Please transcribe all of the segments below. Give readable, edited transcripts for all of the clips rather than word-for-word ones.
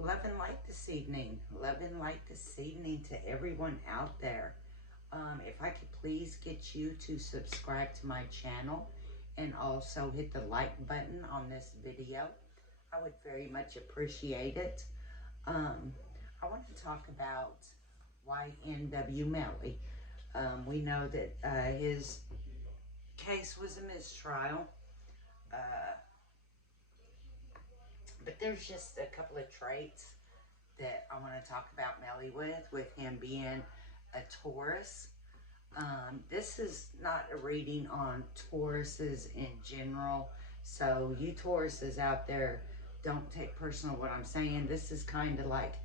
Love and light this evening. Love and light this evening to everyone out there. If I could please get you to subscribe to my channel and also hit the like button on this video, I would very much appreciate it. I want to talk about YNW Melly. We know that his case was a mistrial. But there's just a couple of traits that I want to talk about Melly with him being a Taurus. This is not a reading on Tauruses in general. So you Tauruses out there, don't take personal what I'm saying. This is kind of like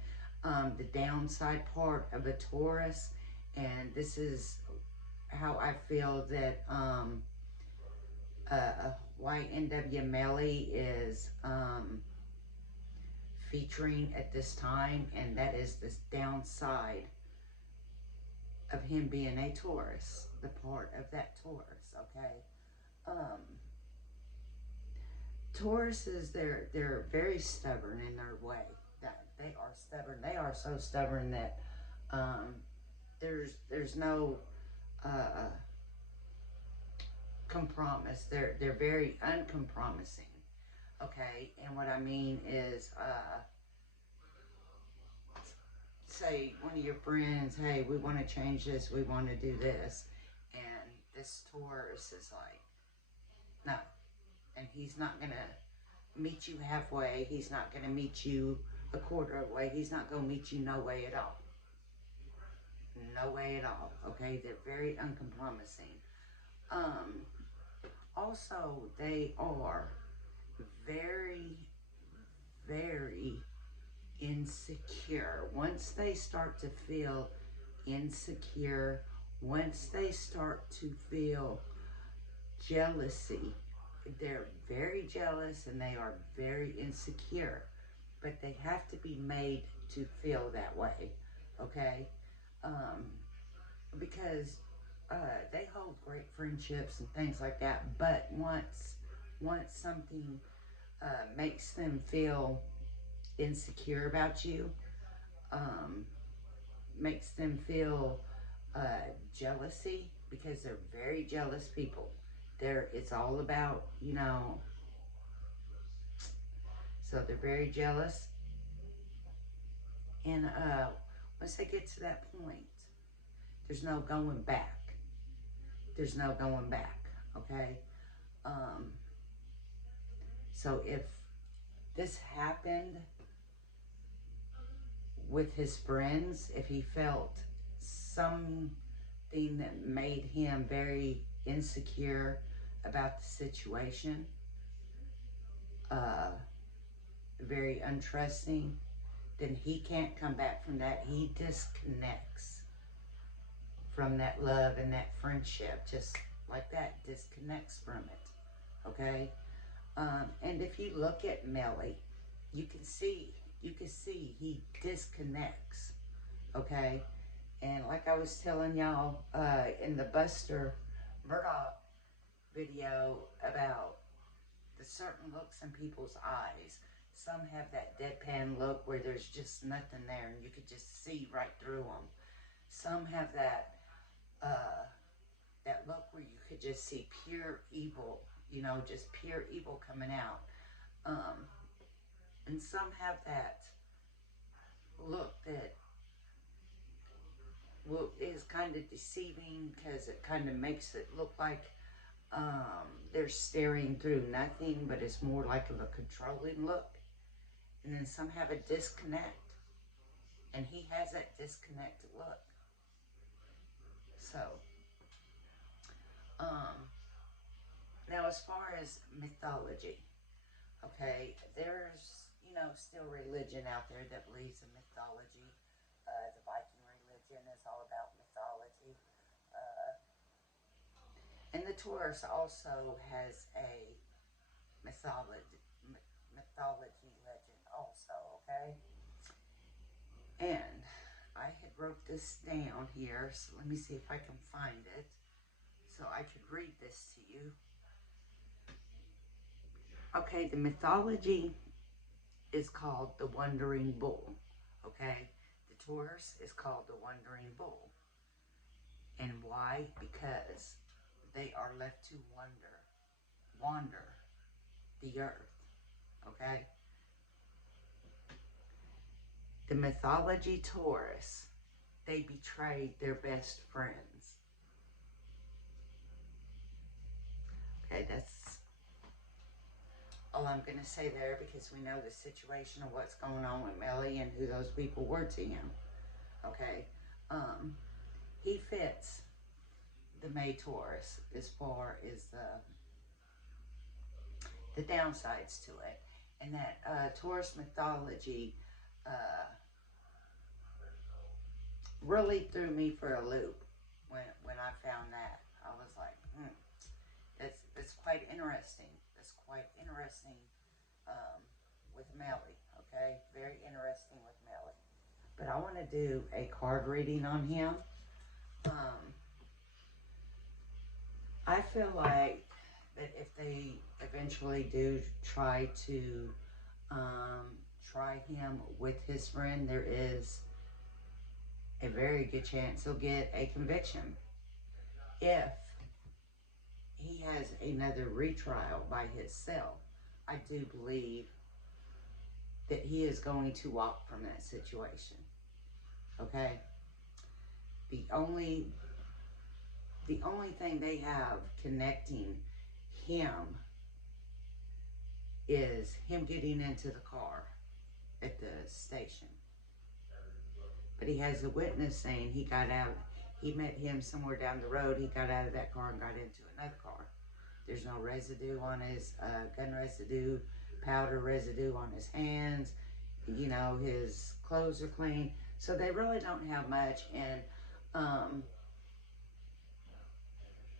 the downside part of a Taurus. And this is how I feel that YNW Melly is featuring at this time, and that is this downside of him being a Taurus, the part of that Taurus, okay? Tauruses, they're very stubborn in their way. That they are stubborn. They are so stubborn that there's no compromise. They're very uncompromising. Okay, and what I mean is, say one of your friends, hey, we want to change this, we want to do this, and this Taurus is like, no, and he's not going to meet you halfway, he's not going to meet you a quarter of the way, he's not going to meet you no way at all. No way at all, okay? They're very uncompromising. Also, they are very, very insecure. Once they start to feel insecure, once they start to feel jealousy, they're very jealous and they are very insecure, but they have to be made to feel that way, okay? Because they hold great friendships and things like that, but once something makes them feel insecure about you, makes them feel jealousy, because they're very jealous people. It's all about, you know, so they're very jealous. And once they get to that point, there's no going back. There's no going back, okay? So if this happened with his friends, if he felt something that made him very insecure about the situation, very untrusting, then he can't come back from that. He disconnects from that love and that friendship, just like that, disconnects from it, okay? And if you look at Melly, you can see he disconnects, okay? And like I was telling y'all in the Buster Murdoch video about the certain looks in people's eyes. Some have that deadpan look where there's just nothing there and you could just see right through them. Some have that that look where you could just see pure evil, you know, just pure evil coming out. And some have that look that is kind of deceiving, because it kind of makes it look like they're staring through nothing, but it's more like a controlling look. And then some have a disconnect, and he has that disconnected look. So, now as far as mythology, okay, there's, you know, still religion out there that believes in mythology. The Viking religion is all about mythology. And the Taurus also has a mythology legend also, okay? And I had wrote this down here, so let me see if I can find it so I could read this to you. Okay, the mythology is is called the Wandering Bull, okay? The Taurus is called the Wandering Bull. And why? Because they are left to wander the earth, okay? The mythology Taurus, they betrayed their best friends. Okay, that's all I'm going to say there, because we know the situation of what's going on with Melly and who those people were to him. Okay, he fits the May Taurus as far as the downsides to it. And that Taurus mythology really threw me for a loop when I found that. I was like, that's quite interesting. That's quite interesting with Melly, okay? Very interesting with Melly. But I want to do a card reading on him. I feel like that if they eventually do try to try him with his friend, there is a very good chance he'll get a conviction. If he has another retrial by himself, I do believe that he is going to walk from that situation. Okay? The only thing they have connecting him is him getting into the car at the station. But he has a witness saying he got out, he met him somewhere down the road, he got out of that car and got into another car. There's no residue on his, gun residue, powder residue on his hands, you know, his clothes are clean. So they really don't have much, and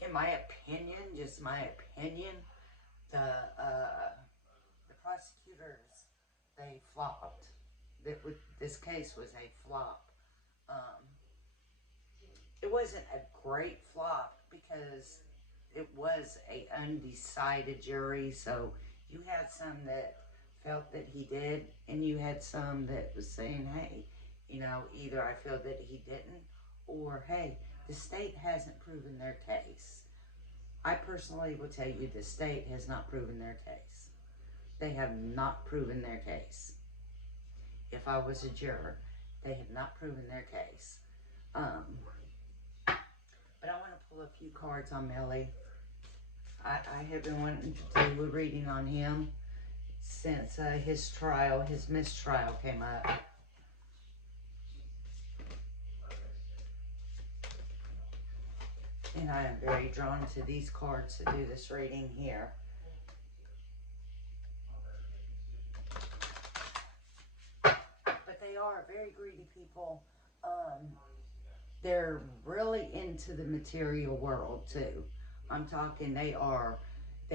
in my opinion, just my opinion, the prosecutors, they flopped. This case was a flop. It wasn't a great flop because it was a undecided jury. So you had some that felt that he did, and you had some that was saying, hey, you know, either I feel that he didn't, or hey, the state hasn't proven their case. I personally will tell you the state has not proven their case. They have not proven their case. If I was a juror, they have not proven their case. But I want to pull a few cards on Melly. I have been wanting to do a reading on him since his mistrial came up. And I am very drawn to these cards to do this reading here. But they are very greedy people. They're really into the material world too. I'm talking they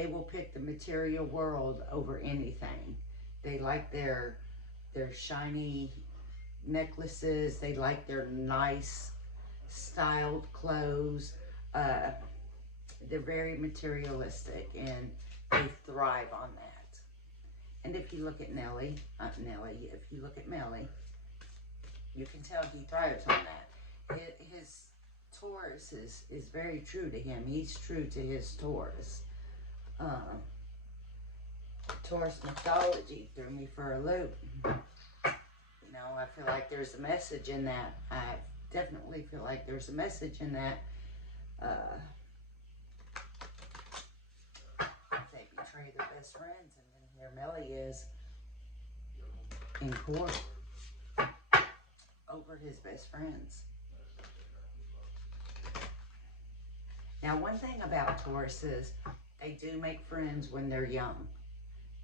will pick the material world over anything. They like their shiny necklaces. They like their nice styled clothes. They're very materialistic, and they thrive on that. And if you look at if you look at Melly, you can tell he thrives on that. His Taurus is very true to him. He's true to his Taurus. Taurus mythology threw me for a loop. You know, I feel like there's a message in that. I definitely feel like there's a message in that. They betray their best friends, and then here Melly is in court over his best friends. Now, one thing about Taurus is they do make friends when they're young.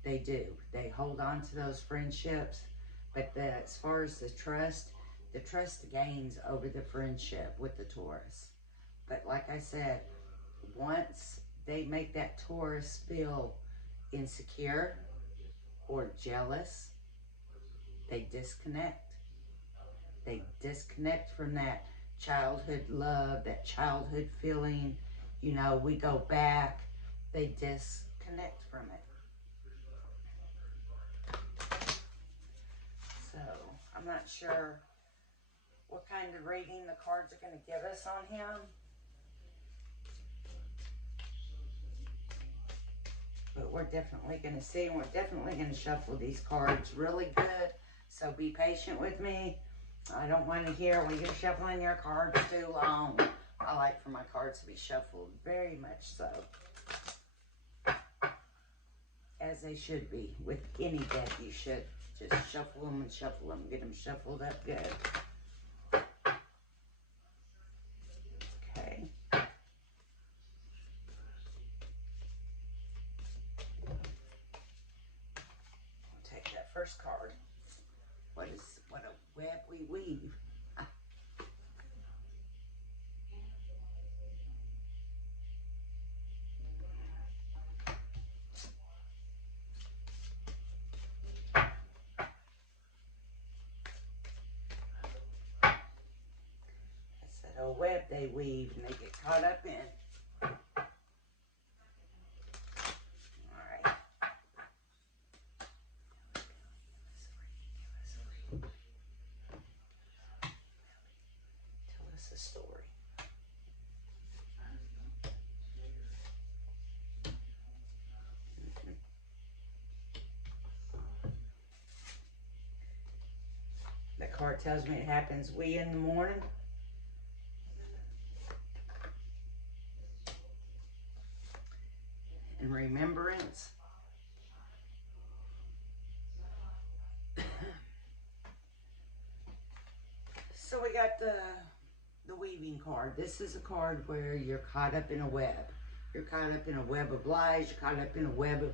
They do. They hold on to those friendships. But as far as the trust gains over the friendship with the Taurus. But like I said, once they make that Taurus feel insecure or jealous, they disconnect. They disconnect from that childhood love, that childhood feeling. You know, we go back. They disconnect from it. I'm not sure what kind of reading the cards are going to give us on him. But we're definitely going to see, and we're definitely going to shuffle these cards really good. So be patient with me. I don't want to hear when you're shuffling your cards too long. I like for my cards to be shuffled very much so. As they should be. With any deck, you should just shuffle them and shuffle them. Get them shuffled up good. Okay. I'll take that first card. What a web we weave. A web they weave and they get caught up in. Alright. Tell us a story. The card tells me it happens wee in the morning. In remembrance. So we got the weaving card. This is a card where you're caught up in a web. You're caught up in a web of lies. You're caught up in a web of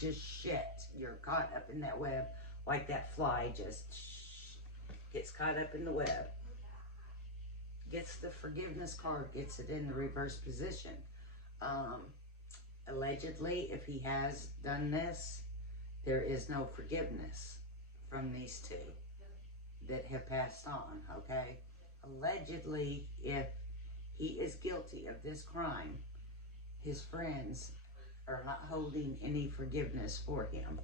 just shit. You're caught up in that web like that fly just gets caught up in the web. Gets the forgiveness card, gets it in the reverse position. Allegedly, if he has done this, there is no forgiveness from these two that have passed on, okay? Allegedly, if he is guilty of this crime, his friends are not holding any forgiveness for him.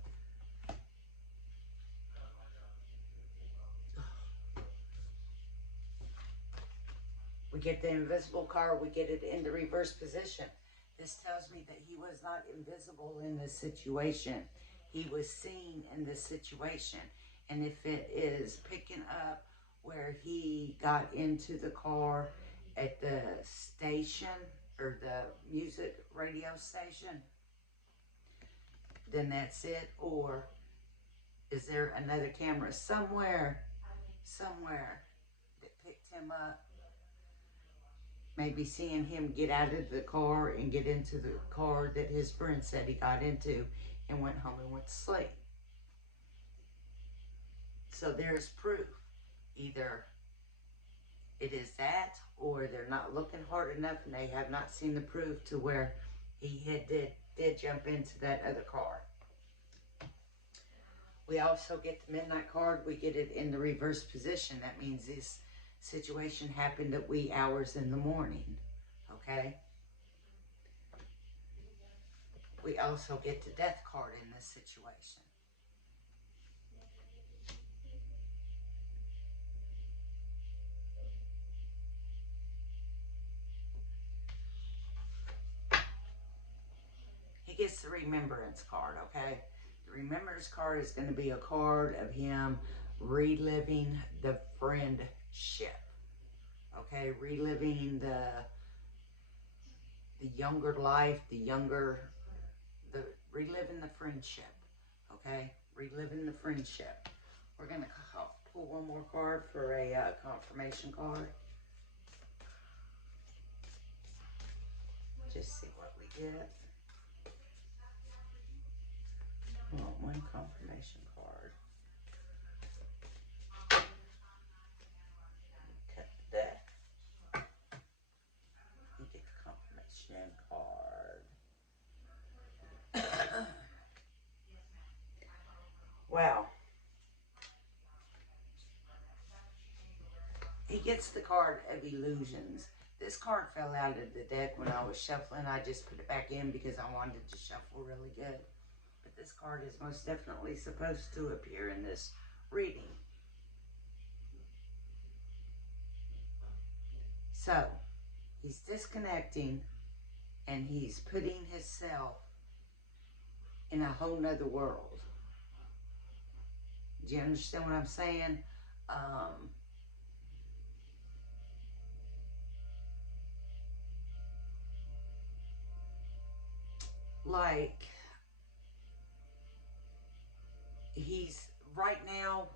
We get the invisible card, we get it in the reverse position. This tells me that he was not invisible in this situation. He was seen in this situation. And if it is picking up where he got into the car at the station or the music radio station, then that's it. Or is there another camera somewhere that picked him up? Maybe seeing him get out of the car and get into the car that his friend said he got into and went home and went to sleep. So there's proof. Either it is that, or they're not looking hard enough and they have not seen the proof to where he did jump into that other car. We also get the midnight card. We get it in the reverse position. That means this situation happened at wee hours in the morning. Okay? We also get the death card in this situation. He gets the remembrance card, okay? The remembrance card is going to be a card of him reliving the friendship. Okay, reliving the younger life, reliving the friendship. Okay, reliving the friendship. We're going to pull one more card for a confirmation card. Just see what we get. I want one confirmation card. Cut the deck. You get the confirmation card. Wow. He gets the card of illusions. This card fell out of the deck when I was shuffling. I just put it back in because I wanted to shuffle really good. But this card is most definitely supposed to appear in this reading. So, he's disconnecting and he's putting himself in a whole nother world. Do you understand what I'm saying? Like, he's right now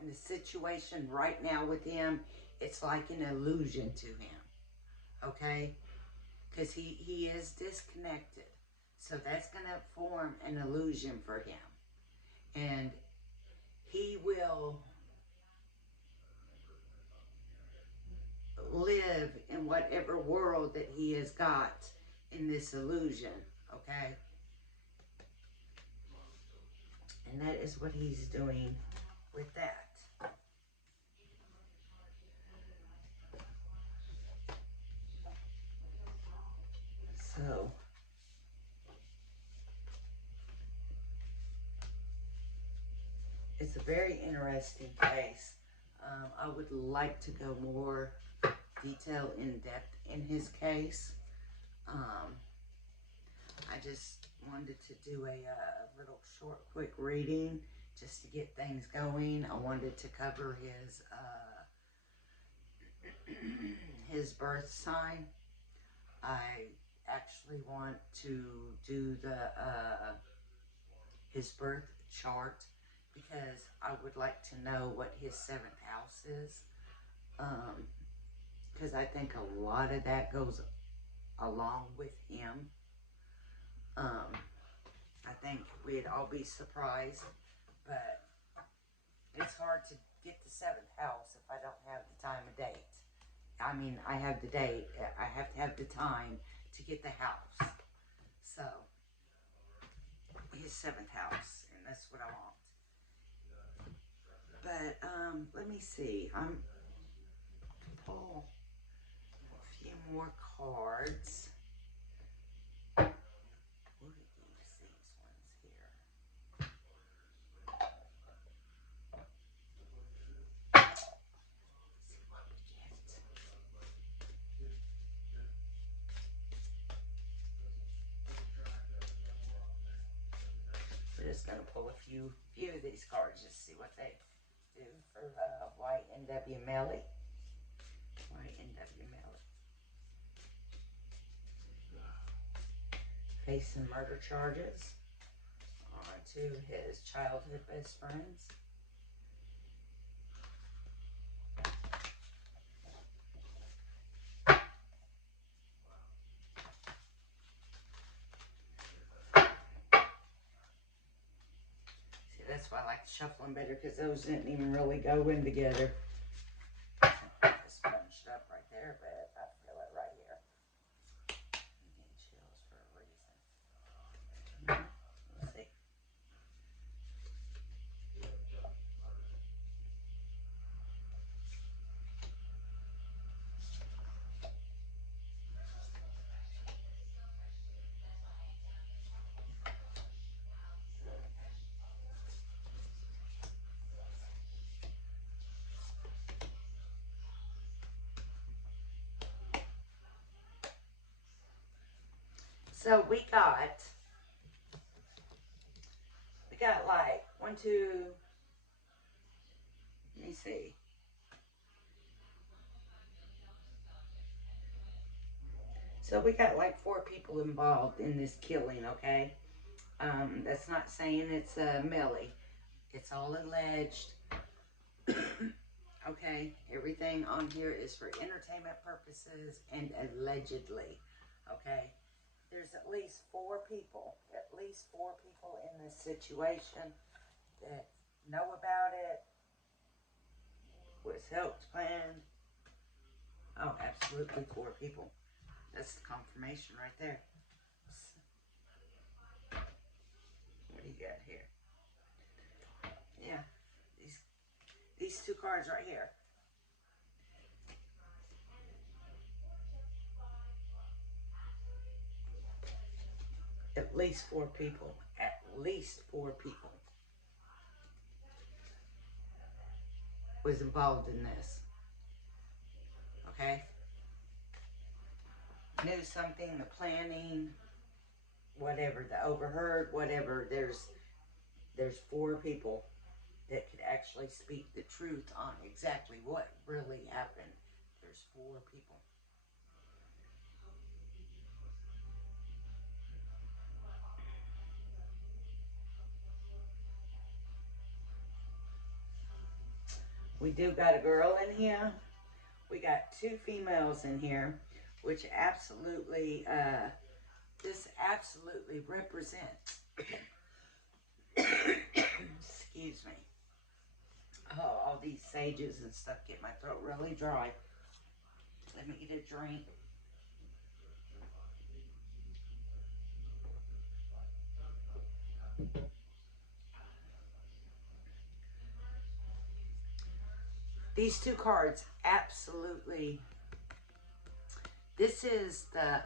in the situation right now with him, it's like an illusion to him, okay? Because he is disconnected. So that's going to form an illusion for him. And he will live in whatever world that he has got in this illusion, okay? And that is what he's doing with that. So, it's a very interesting case. I would like to go more detail in depth in his case. I just wanted to do a little short, quick reading just to get things going. I wanted to cover his birth sign. I actually want to do his birth chart because I would like to know what his 7th house is. Because I think a lot of that goes along with him. I think we'd all be surprised, but it's hard to get the 7th house if I don't have the time of date. I mean, I have the date. I have to have the time to get the house. So, his 7th house, and that's what I want. But, let me see. I'm pull a few more cards. What are these ones here? Let's see what we get. We're just gonna pull a few of these cards just to see what they do for YNW Melly. YNW Melly. Facing murder charges on to his childhood best friends. See, that's why I like to shuffle them better, because those didn't even really go in together. Just bunched up right there, but I feel it right here. I'm getting chills for a reason. Let's see. So we got like 1, 2, let me see. So we got like 4 people involved in this killing, okay? That's not saying it's Melly. It's all alleged. Okay, everything on here is for entertainment purposes and allegedly, okay? There's at least 4 people in this situation that know about it, was helped planned. Oh, absolutely 4 people. That's the confirmation right there. What do you got here? Yeah, these 2 cards right here. At least 4 people. At least 4 people was involved in this. Okay? knew something, the planning, whatever, the overheard, whatever. There's 4 people that could actually speak the truth on exactly what really happened. There's 4 people. We do got a girl in here. We got 2 females in here, which absolutely, this absolutely represents, excuse me. Oh, all these sages and stuff get my throat really dry. Let me get a drink. These 2 cards absolutely. This is the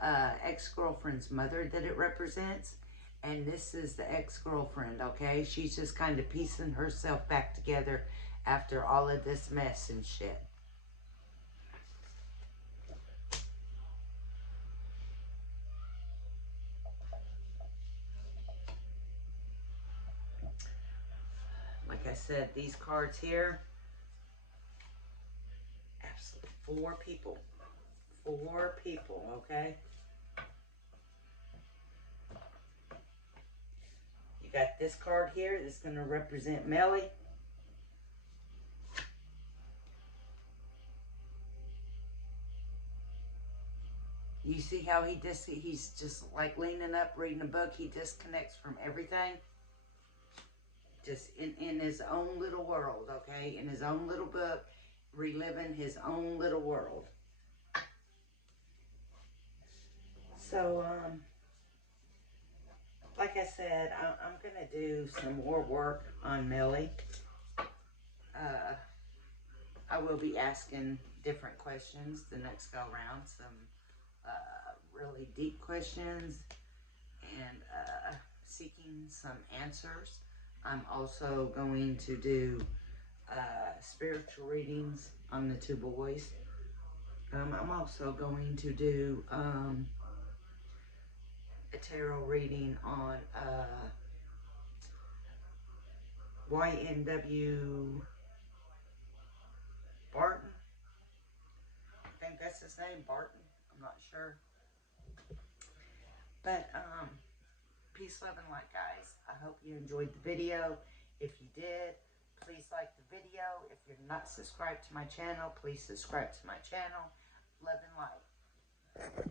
ex-girlfriend's mother that it represents. And this is the ex-girlfriend, okay? She's just kind of piecing herself back together after all of this mess and shit. Like I said, these cards here, absolutely 4 people. 4 people, okay? You got this card here that's going to represent Melly. You see how he's just like leaning up, reading a book. He disconnects from everything. Just in his own little world, okay? In his own little book, reliving his own little world. So, like I said, I'm going to do some more work on Melly. I will be asking different questions the next go round. Some really deep questions and seeking some answers. I'm also going to do spiritual readings on the 2 boys. I'm also going to do a tarot reading on YNW Barton. I think that's his name, Barton. I'm not sure. But, peace, love, and light, guys. I hope you enjoyed the video. If you did, please like the video. If you're not subscribed to my channel, please subscribe to my channel. Love and light.